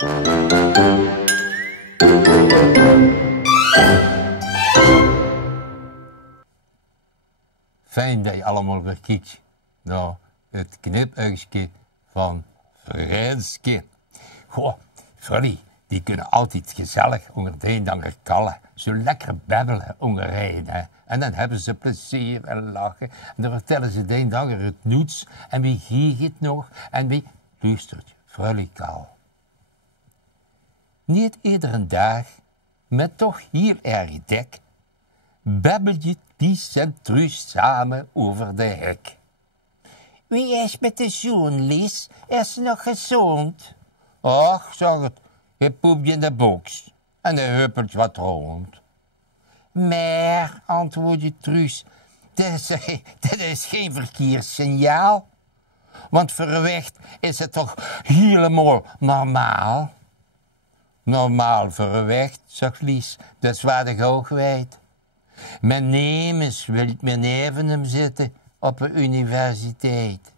Fijn dat je allemaal weer kijkt naar het knipuigje van Vrijnske. Goh, Freddy, die kunnen altijd gezellig onder de een danger kallen. Zo lekker babbelen onder rijden, hè. En dan hebben ze plezier en lachen. En dan vertellen ze de een danger het noets. En wie giet het nog? En wie luistert, Freddy kaal. Niet iedere dag, maar toch heel erg dik, babbel je Ties en Truus samen over de hek. Wie is met de zoon, Lies? Is ze nog gezond? Ach, zeg het, je poept in de box en hij huppelt wat rond. Maar, antwoordde Truus, dit is geen verkeerssignaal. Want verweg is het toch helemaal normaal? Normaal verweg, zegt Lies, dat is waar de gauw weet. Mijn nemens wil met neven hem zitten op de universiteit.